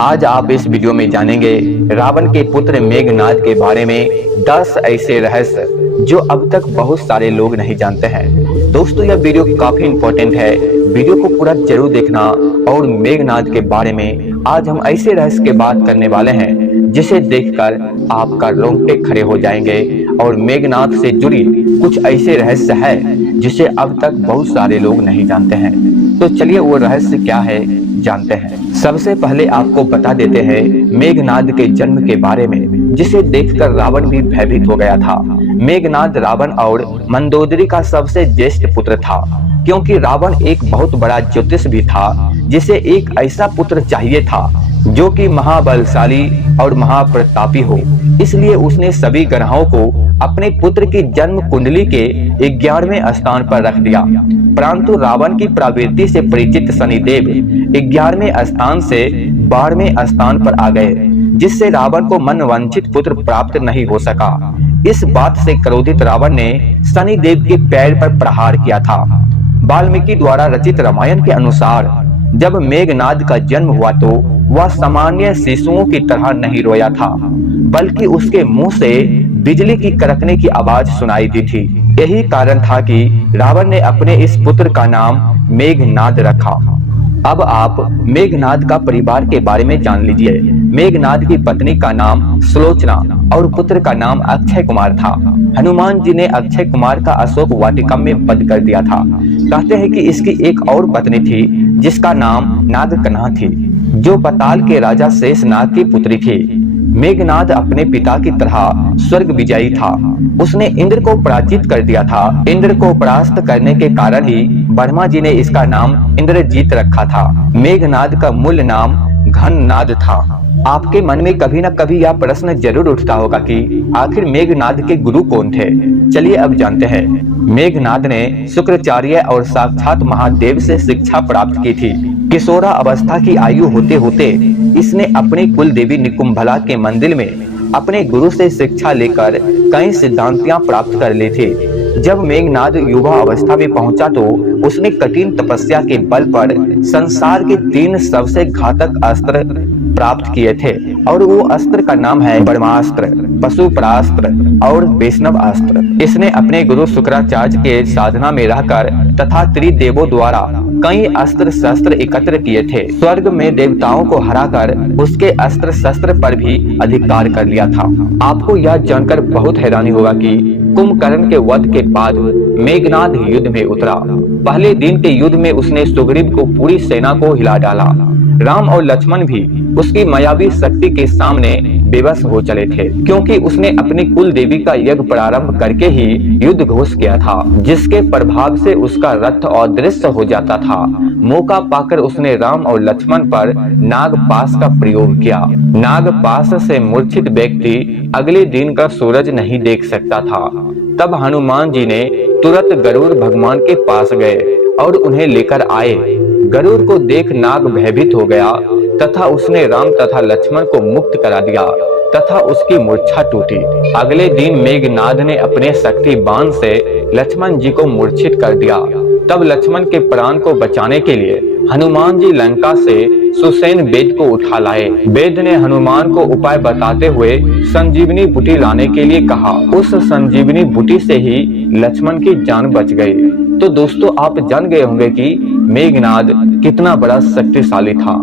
आज आप इस वीडियो में जानेंगे रावण के पुत्र मेघनाद के बारे में 10 ऐसे रहस्य जो अब तक बहुत सारे लोग नहीं जानते हैं। दोस्तों, यह वीडियो काफी इंपॉर्टेंट है, वीडियो को पूरा जरूर देखना। और मेघनाद के बारे में आज हम ऐसे रहस्य की बात करने वाले हैं जिसे देखकर आपका रोंगटे खड़े हो जाएंगे। और मेघनाद से जुड़ी कुछ ऐसे रहस्य है जिसे अब तक बहुत सारे लोग नहीं जानते हैं। तो चलिए वो रहस्य क्या है जानते हैं। सबसे पहले आपको बता देते हैं मेघनाद के जन्म के बारे में, जिसे देखकर रावण भी भयभीत हो गया था। मेघनाद रावण और मंदोदरी का सबसे ज्येष्ठ पुत्र था, क्योंकि रावण एक बहुत बड़ा ज्योतिष भी था जिसे एक ऐसा पुत्र चाहिए था जो कि महाबलशाली और महाप्रतापी हो। इसलिए उसने सभी ग्रहों को अपने पुत्र की जन्म कुंडली के 11वें स्थान पर रख दिया। परंतु रावण की प्रवृत्ति से परिचित शनिदेव 11वें स्थान से 12वें स्थान पर आ गए, जिससे रावण को मनवांछित पुत्र प्राप्त नहीं हो सका। इस बात से क्रोधित रावण ने शनिदेव के पैर पर प्रहार किया था। वाल्मीकि द्वारा रचित रामायण के अनुसार जब मेघनाद का जन्म हुआ तो वह सामान्य शिशुओं की तरह नहीं रोया था, बल्कि उसके मुंह से बिजली की कड़कने की आवाज सुनाई दी थी। यही कारण था कि रावण ने अपने इस पुत्र का नाम मेघनाद रखा। अब आप मेघनाद का परिवार के बारे में जान लीजिए। मेघनाद की पत्नी का नाम सुलोचना और पुत्र का नाम अक्षय कुमार था। हनुमान जी ने अक्षय कुमार का अशोक वाटिका में वध कर दिया था। कहते हैं कि इसकी एक और पत्नी थी जिसका नाम नागकन्हा थी, जो पाताल के राजा शेषनाग की पुत्री थी। मेघनाद अपने पिता की तरह स्वर्ग विजयी था। उसने इंद्र को पराजित कर दिया था। इंद्र को परास्त करने के कारण ही ब्रह्मा जी ने इसका नाम इंद्रजीत रखा था। मेघनाद का मूल नाम घननाद था। आपके मन में कभी न कभी यह प्रश्न जरूर उठता होगा कि आखिर मेघनाद के गुरु कौन थे। चलिए अब जानते हैं। मेघनाद ने शुक्राचार्य और साक्षात महादेव से शिक्षा प्राप्त की थी। किशोरा अवस्था की आयु होते होते इसने अपनी कुल देवी निकुंभला के मंदिर में अपने गुरु से शिक्षा लेकर कई सिद्धांतियां प्राप्त कर ली थी। जब मेघनाद युवा अवस्था में पहुंचा तो उसने कठिन तपस्या के बल पर संसार के 3 सबसे घातक अस्त्र प्राप्त किए थे, और वो अस्त्र का नाम है ब्रह्मास्त्र, पशुपरास्त्र और वैष्णव अस्त्र। इसने अपने गुरु शुक्राचार्य के साधना में रहकर तथा त्रिदेवों द्वारा कई अस्त्र शस्त्र एकत्र किए थे। स्वर्ग में देवताओं को हराकर उसके अस्त्र शस्त्र पर भी अधिकार कर लिया था। आपको यह जानकर बहुत हैरानी होगा कि कुंभकर्ण के वध के बाद मेघनाद युद्ध में उतरा। पहले दिन के युद्ध में उसने सुग्रीव को पूरी सेना को हिला डाला। राम और लक्ष्मण भी उसकी मायावी शक्ति के सामने बेबस हो चले थे, क्योंकि उसने अपनी कुल देवी का यज्ञ प्रारंभ करके ही युद्ध घोषित किया था, जिसके प्रभाव से उसका रथ अदृश्य हो जाता था। मौका पाकर उसने राम और लक्ष्मण पर नागपाश का प्रयोग किया। नागपाश से मूर्छित व्यक्ति अगले दिन का सूरज नहीं देख सकता था। तब हनुमान जी ने तुरंत गरुड़ भगवान के पास गए और उन्हें लेकर आए। गरुड़ को देख नाग भयभीत हो गया तथा उसने राम तथा लक्ष्मण को मुक्त करा दिया तथा उसकी मूर्छा टूटी। अगले दिन मेघनाद ने अपने शक्ति बाण से लक्ष्मण जी को मूर्छित कर दिया। तब लक्ष्मण के प्राण को बचाने के लिए हनुमान जी लंका से सुसैन वेद को उठा लाए। वेद ने हनुमान को उपाय बताते हुए संजीवनी बूटी लाने के लिए कहा। उस संजीवनी बूटी से ही लक्ष्मण की जान बच गई। तो दोस्तों, आप जान गए होंगे कि मेघनाद कितना बड़ा शक्तिशाली था।